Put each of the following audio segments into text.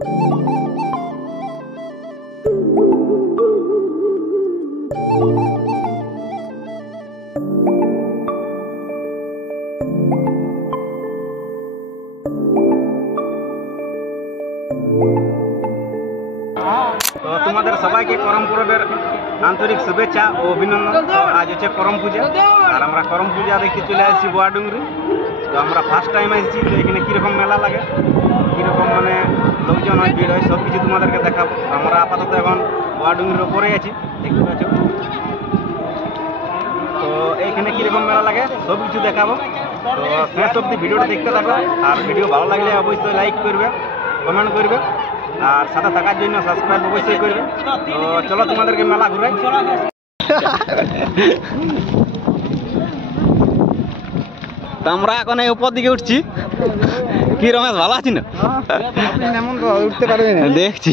তো তোমাদের সবাইকে করম পরবের আন্তরিক শুভেচ্ছা ও অভিনন্দন। তো আজ হচ্ছে করম পূজা, আর আমরা করম পূজা দেখতে চলে আসছি বোয়াডুঙ্গরি। তো আমরা ফার্স্ট টাইম আসছি, তো এখানে কীরকম মেলা লাগে, কীরকম মানে লোকজন হয়, ভিড় হয়, সব কিছু তোমাদেরকে দেখাবো। আমরা আপাতত এখন বোয়াডুঙ্গরির ওপরে আছি, দেখতে পাচ্ছ। তো এইখানে কীরকম মেলা লাগে সব কিছু দেখাবো। তো শেষ অবধি ভিডিওটা দেখতে থাকো, আর ভিডিও ভালো লাগলে অবশ্যই লাইক করবে, কমেন্ট করবে, আর সাথে থাকার জন্য সাবস্ক্রাইব অবশ্যই করবে। তো চলো তোমাদেরকে মেলা ঘুরাই। তো আমরা এখন এই উপর দিকে উঠছি। কি রমেশ, ভালো আছি না? উঠতে পারবে না, দেখছি।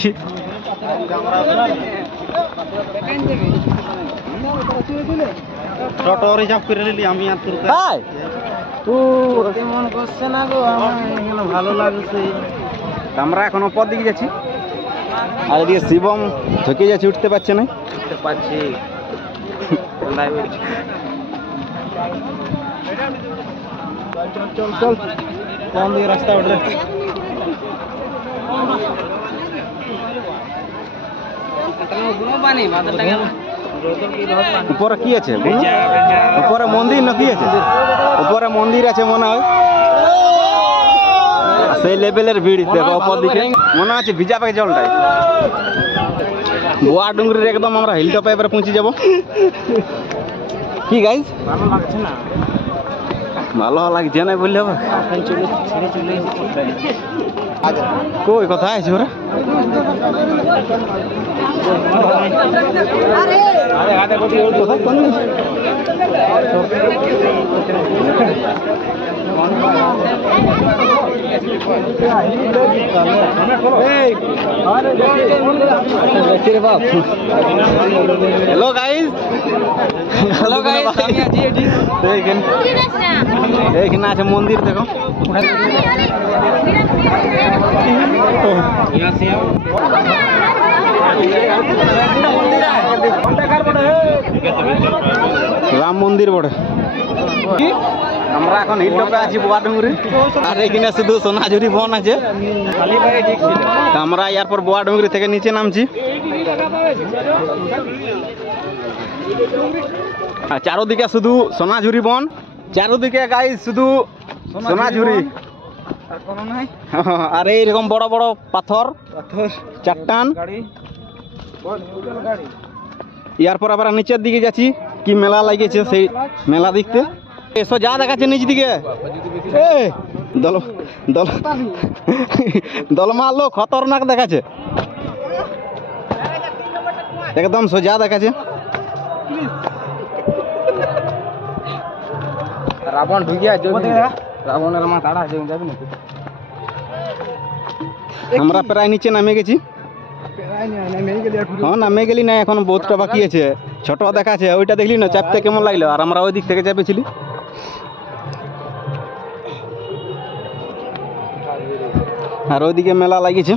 ছোট রিজার্ভ করে নিলি আমি, আর তোর মন করছে না গো, আমার ভালো লাগছে। আমরা এখন উপর দিকে যাচ্ছি, আর এদিকে শিবম ঢুকে যাচ্ছি, উঠতে পারছে না। উঠতে পারছি, চল চল কোন দিকে রাস্তা উঠে। উপরে কি আছে? উপরে মন্দির না কি আছে? উপরে মন্দির আছে মনে হয়, সেই লেভেলের ভিড়। দেখো উপর দিকে মনে হচ্ছে ভিজা পাকে জলটাই। বোয়াডুঙ্গরির একদম আমরা হিল টপে এবারে পৌঁছে যাব। কি গাইজ, ভালো লাগছে না? ভালো লাগছে না বললে হবে? কই কোথায় আছে ওরা? হ্যালো গাইজ, হ্যালো গাইজ, আমি আছি এটি। এইখানে আছে মন্দির, দেখো। রাম মন্দির বটে। আমরা এখন হিল টপে আছি বোয়াডুঙ্গরি, আর এখানে শুধু সোনাঝুরি বন আছে। আমরা এরপর বোয়াডুঙ্গরি থেকে নিচে নামছি, আর চারোদিকে শুধু সোনাঝুরি বন, চারোদিকে গাইজ শুধু সোনাঝুরি, আর এইরকম বড় বড় পাথর চাট্টান। এরপর আবার নিচের দিকে যাচ্ছি, কি মেলা লাগিয়েছে সেই মেলা দেখতে। এসো যা দেখাচ্ছে নিচ দিকে, দল মারলো, খতরনাক দেখাচ্ছে, একদম সোজা দেখাচ্ছে। রাবণ ঢুকিয়া রাবণের মা তাড়া যাবি না। আমরা প্রায় নিচে নামে গেছি। হ্যাঁ নামে গেলি না, এখন বহুতটা বাকি আছে। ছোট দেখাচ্ছে, ওইটা দেখলি না, চাপতে কেমন লাগলো। আর আমরা ওই দিক থেকে চাপেছিলি। আর ওইদিকে মেলা লাগিয়েছে,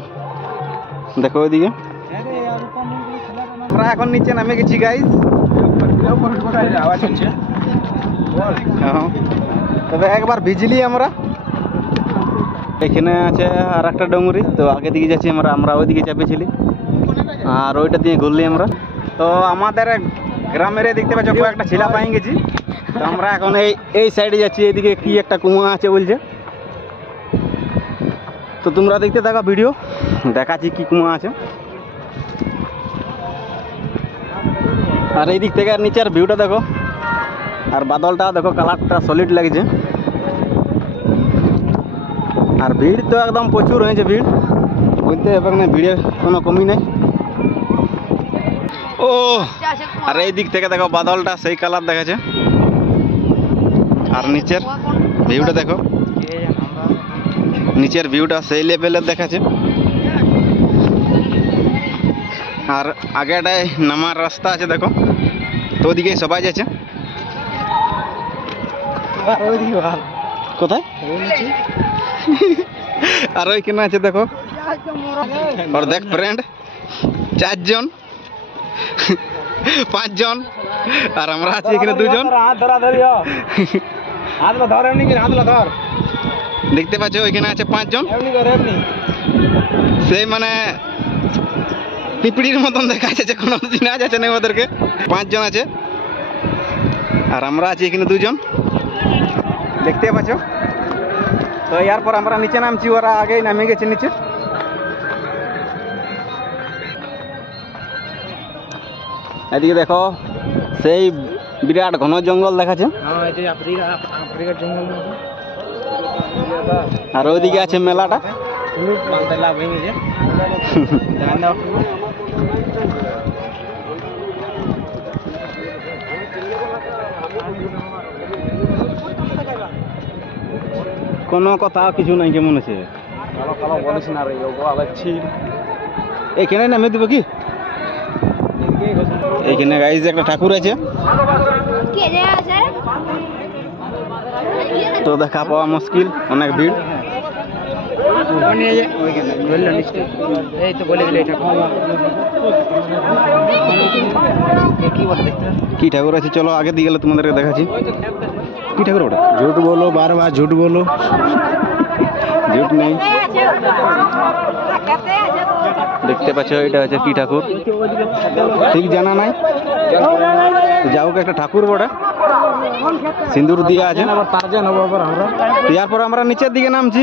দেখো ওইদিকে। আমরা এখন নিচে নামে গেছি গাইজ। তবে একবার ভিজলি আমরা। এখানে আছে আর একটা ডুঙ্গরি, তো আগে দিকে যাচ্ছি আমরা ওইদিকে চাপেছিলি, আর ওইটা দিয়ে ঘুরলি আমরা। তো আমাদের গ্রামের দেখতে পাচ্ছ কয়েকটা ছিলা পাই গেছি। তো আমরা এখন এই সাইডে যাচ্ছি, এইদিকে কি একটা কুয়া আছে বলছে। তো তোমরা দেখতে থাকো ভিডিও, দেখাচ্ছি কি কুয়া আছে। আর এই দিক থেকে নিচের ভিউটা দেখো, আর বাদলটা দেখো, কালারটা সলিড লাগছে। আর ভিড় তো একদম প্রচুর হয়েছে, ভিড় বলতে এবার না, ভিড়ের কোনো কমি নেই। ও আর এই দিক থেকে দেখো বাদলটা সেই কালার দেখাচ্ছে। আর নিচের ভিউটা দেখো, নিচের ভিউটা সেই লেভেলের দেখাচ্ছে। আর আগেটায় নামার রাস্তা আছে দেখো, তো ওদিকে সবাই যাচ্ছে। কোথায়? আর ওইখানে আছে দেখো और देख फ्रेंड 4 জন 5 জন আর আমরা আছি এখানে 2 জন। হাত ধরা ধরি হাতলা ধর এমনি কি হাতলা ধর। দেখতে পাচ্ছ এখানে আছে 5 জন। এমনি ধর এমনি সেই মানে পিপড়ির মতন দেখাচ্ছে যে কোনো চিনা যাচ্ছে না ওদেরকে। 5 জন আছে আর আমরা আছি এখানে 2 জন দেখতে পাচ্ছ। তো এরপর আমরা নিচে নামছি, ওরা আগেই নামে গেছে নিচে। এদিকে দেখো সেই বিরাট ঘন জঙ্গল দেখাচ্ছে, আর ওইদিকে আছে মেলাটা। কোনো কথা কিছু নাই, কেমন আছে বলিস না রে, এইখানে নামে দিব কি? এইখানে গাইজ একটা ঠাকুর আছে, তো দেখা পাওয়া মুশকিল, অনেক ভিড়। কি ঠাকুর আছে চলো আগে দিয়ে গেলে তোমাদেরকে দেখাচ্ছি। কি ঠাকুর ওটা? झूठ बोलो बार बार झूठ बोलो। ঝুট নেই। দেখতে পাচ্ছ এটা হচ্ছে কি ঠাকুর ঠিক জানা নাই, যাও একটা ঠাকুর বড়া সিঁদুর দিয়া আছে। এরপর আমরা নিচের দিকে নামছি,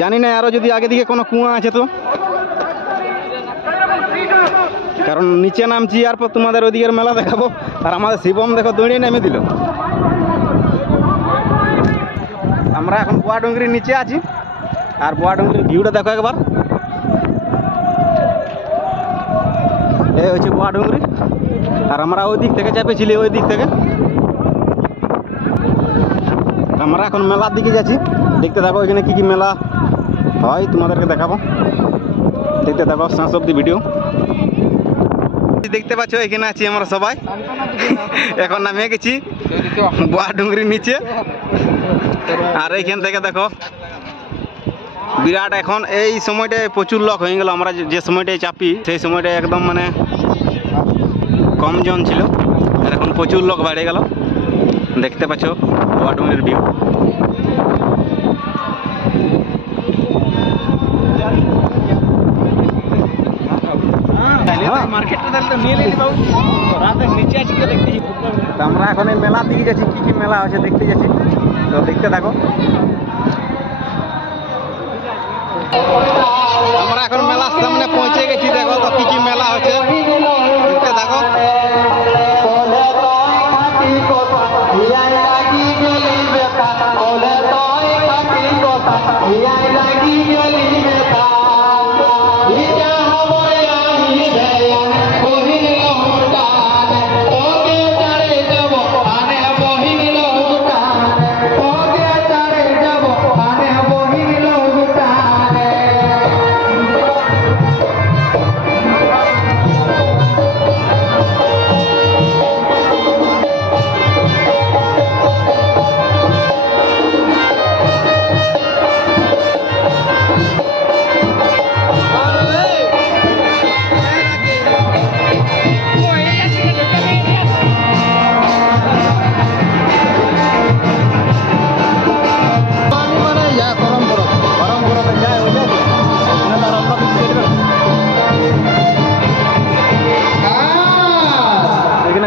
জানি না আরো যদি আগে দিকে কোনো কুয়া আছে তো, কারণ নিচে নামছি এরপর তোমাদের ওইদিকের মেলা দেখাবো। আর আমাদের শিবম দেখো দৌড়িয়ে নেমে দিল। আমরা এখন বোয়াডুঙ্গরির নিচে আছি, আর বোয়াডুঙ্গরির ভিউটা দেখো একবার। এই হচ্ছে বোয়াডুঙ্গরি, আর আমরা ওই দিক থেকে চাপেছিলি, ওই দিক থেকে। আমরা এখন মেলার দিকে যাচ্ছি, দেখতে থাকো এখানে কি কি মেলা হয় তোমাদেরকে দেখাবো। দেখতে থাকো শেষ অব্দি ভিডিও। দেখতে পাচ্ছ এখানে আছি আমরা সবাই, এখন নামে গেছি বোয়াডুঙ্গরির নিচে। আর এইখান থেকে দেখো বিরাট, এখন এই সময়টায় প্রচুর লোক হয়ে গেল। আমরা যে সময়টায় চাপি সেই সময়টায় একদম মানে কম জন ছিল, আর এখন প্রচুর লোক বেড়ে গেল। দেখতে পাচ্ছ বোয়াডুঙ্গরির ভিউ। আমরা এখন এই মেলার দিকে যাচ্ছি, কি কি মেলা আছে দেখতে যাচ্ছি, তো দেখতে থাকো। আমরা এখন মেলার সামনে পৌঁছে গেছি, দেখো তো কি কি মেলা হচ্ছে দেখতে থাকো।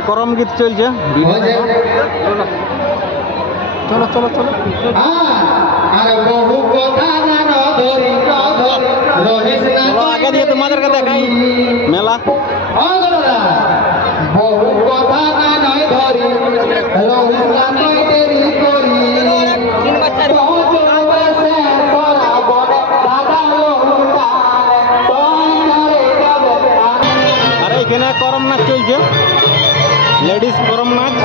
করম গীত চলছে, চলো চলো চলো। আগে দিয়ে তোমাদেরকে দেখাই মেলা। আর এইখানে করম নাচ চলছে, লেডিস করম নাচ।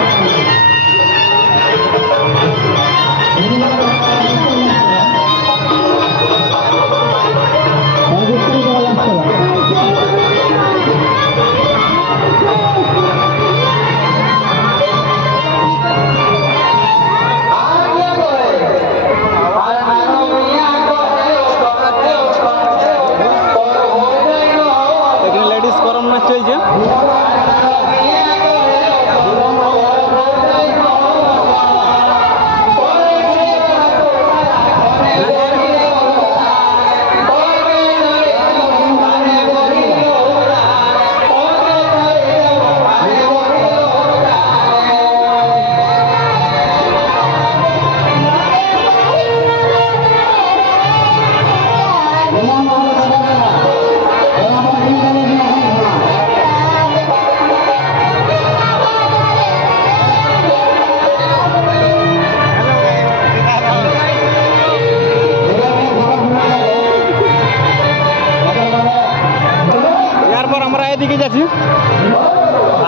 দিকে যাচ্ছি,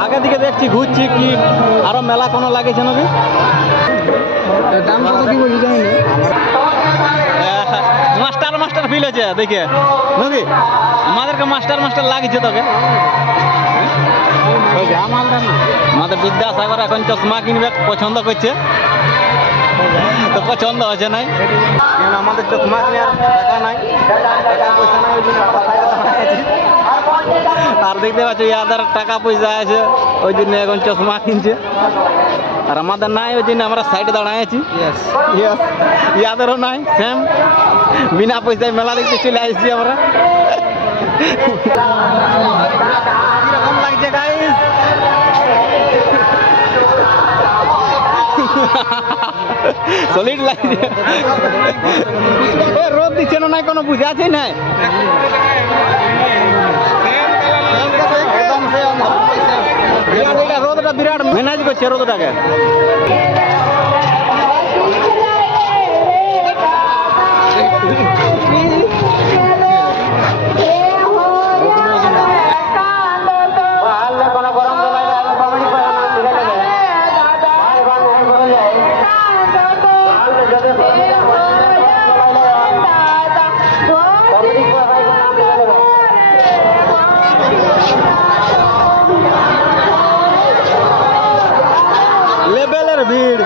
আগে দিকে দেখছি ঘুরছি কি আরো মেলা কোনো লাগেছে নাকি। দাম কত কি বলছি জানি না। মাস্টার মাস্টার ফিল হচ্ছে দেখে নাকি, আমাদেরকে মাস্টার মাস্টার লাগছে তোকে। আমাদের বিদ্যাসাগর এখন চশমা কিনবে পছন্দ করছে, তো পছন্দ হচ্ছে নাই, কারণ আমাদের চশমা কেনার টাকা নাই, টাকা পয়সা নাই, ওই জন্য আমরা সাইডে দাঁড়ায় আছি। আর দেখতে পাচ্ছ ইয়াদের টাকা পয়সা আছে, ওই জন্য এখন চশমা কিনছে, আর আমাদের নাই, ওই জন্য আমরা সাইডে দাঁড়ায় আছি। ইয়াদেরও নাই, সেম বিনা পয়সায় মেলা দেখতে চলে আসছি আমরা। কিরকম লাগছে গাইস? সলিড লাগছে। রোদ দিচ্ছে না, নাই কোনো বুঝা আছে নাই। রোদটা বিরাট ম্যানেজ করছে রোদটাকে। লেভেলের ভিড়,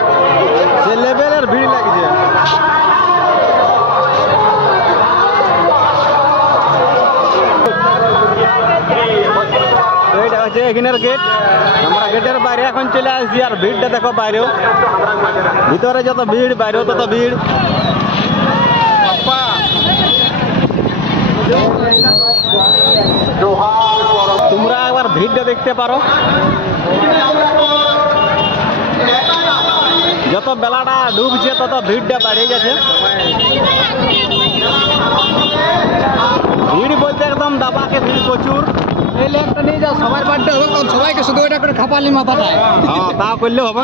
সে লেভেলের ভিড় লাগছে। এইটা হচ্ছে এখানের গেট, আমরা গেটের বাইরে এখন চলে আসছি। আর ভিড়টা দেখো, বাইরেও ভিতরে যত ভিড়, বাইরেও তত ভিড়। তোমরা একবার ভিড়টা দেখতে পারো, যত বেলাটা ডুবছে তত ভিড়টা বেড়ে গেছে। ভিড় বলতে একদম দাবাকে ভিড় প্রচুর। এই ল্যাপটা নিয়ে যাও, সবার বার্থডে হবে, তখন সবাইকে শুধু ওইটা করে খাপালি মাথাটায়। হ্যাঁ, তা করলেও হবে।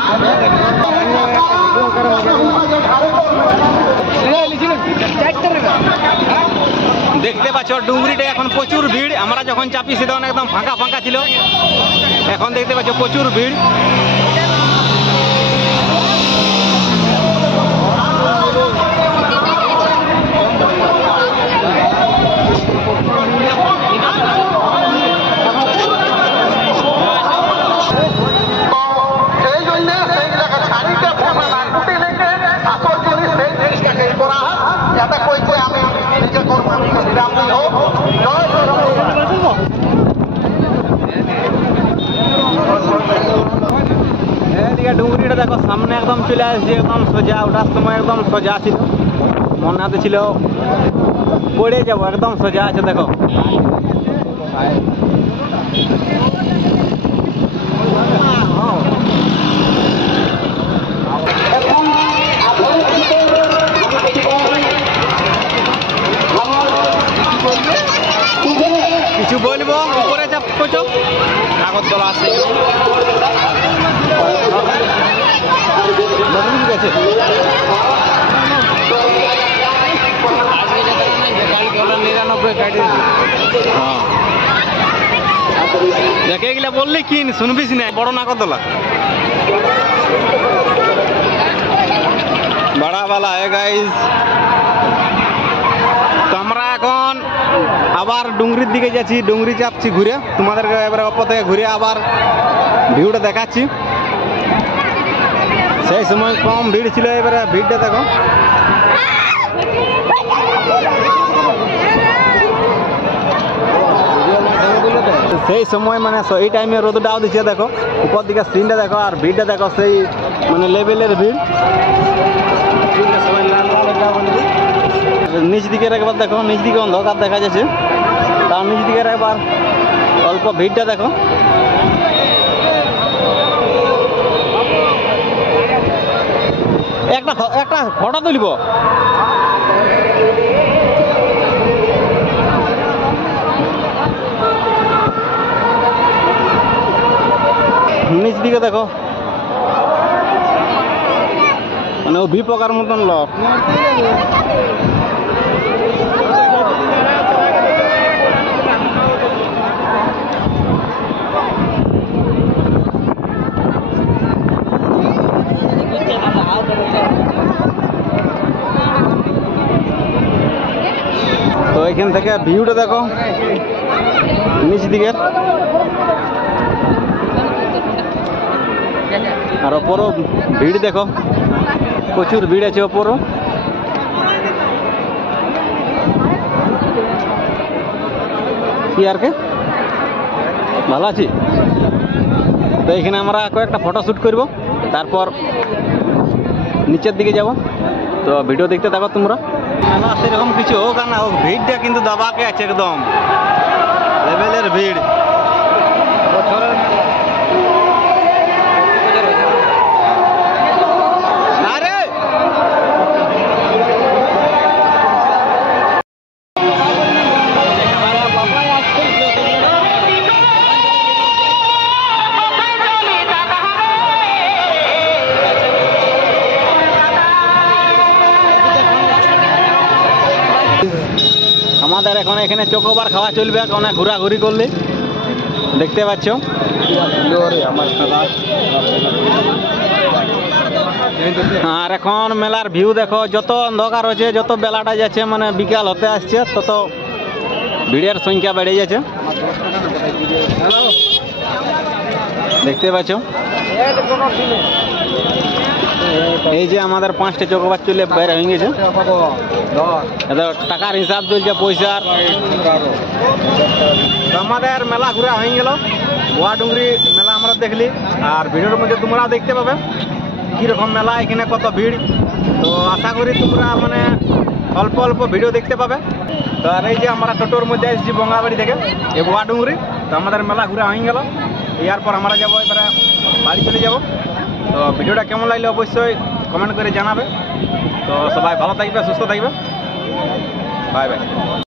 দেখতে পাচ্ছ ডুংরিটা এখন প্রচুর ভিড়। আমরা যখন চাপি তখন একদম ফাঁকা ফাঁকা ছিল, এখন দেখতে পাচ্ছ প্রচুর ভিড়। ডুংরিটা দেখো সামনে একদম চলে আসছে, একদম সোজা। ওঠার সময় একদম সোজা ছিল, মনে হাতে ছিল পড়ে যাবো, একদম সোজা আছে দেখো। কিছু বলবো উপরে চাপ করছো, কাগজ তোলা আছে দেখে গেলে বললি কিন, শুনবিস না, বড় নাগরদোলা বাড়াওয়ালা है गाइस। তো আমরা এখন আবার ডুংরির দিকে যাচ্ছি, ডুংরি চাপছি ঘুরে, তোমাদেরকে এবারে অপর থেকে ঘুরে আবার ভিউটা দেখাচ্ছি। সেই সময় কম ভিড় ছিল, এবারে ভিড়টা দেখো। সেই সময় মানে এই টাইমে রোদটাও দিচ্ছে দেখো, উপর দিকে সিনটা দেখো, আর ভিড়টা দেখো, সেই মানে লেভেলের ভিড়। নিচ দিকের একবার দেখো, নিচ দিকে অন্ধকার দেখা যাচ্ছে, তার নিচ দিকের একবার অল্প ভিড়টা দেখো। একটা ফটো তুলব। নিচ দিকে দেখো, মানে ও বিপকার মতন লোক। এখান থেকে ভিউটা দেখো নিচ দিকের, আর ওপরও ভিড় দেখো, প্রচুর ভিড় আছে ওপরও। কি আর কে ভালো আছি। তো এখানে আমরা কয়েকটা ফটো শ্যুট করব, তারপর নিচের দিকে যাব। তো ভিডিও দেখতে থাকো তোমরা। মেলা সেরকম কিছু হোক আর না হোক, ভিড়টা কিন্তু দাবাকে আছে, একদম লেভেলের ভিড়। আরে আমাদের এখন এখানে চকোবার খাওয়া চলবে, অনেক ঘোরাঘুরি করলে দেখতে পাচ্ছ। আর এখন মেলার ভিউ দেখো, যত অন্ধকার হচ্ছে, যত বেলাটা যাচ্ছে, মানে বিকাল হতে আসছে, তত ভিড়ের সংখ্যা বেড়ে যাচ্ছে, দেখতে পাচ্ছ। এই যে আমাদের 5টা চকোবার চলে বের হয়ে গেছে, টাকার হিসাব চলছে, পয়সার। আমাদের মেলা ঘুরা হয়ে গেল, বোয়াডুঙ্গরি মেলা আমরা দেখলি। আর ভিডিওর মধ্যে তোমরা দেখতে পাবে কীরকম মেলা, এখানে কত ভিড়। তো আশা করি তোমরা মানে অল্প অল্প ভিডিও দেখতে পাবে। তো আর এই যে আমরা টোটোর মধ্যে এসেছি বঙ্গাবাড়ি থেকে এই বোয়াডুঙ্গরি। তো আমাদের মেলা ঘুরা হয়ে গেল, এরপর আমরা যাবো এবারে বাড়ি চলে যাব। তো ভিডিওটা কেমন লাগলে অবশ্যই কমেন্ট করে জানাবে। তো সবাই ভালো থাকবে, সুস্থ থাকবে, বাই বাই।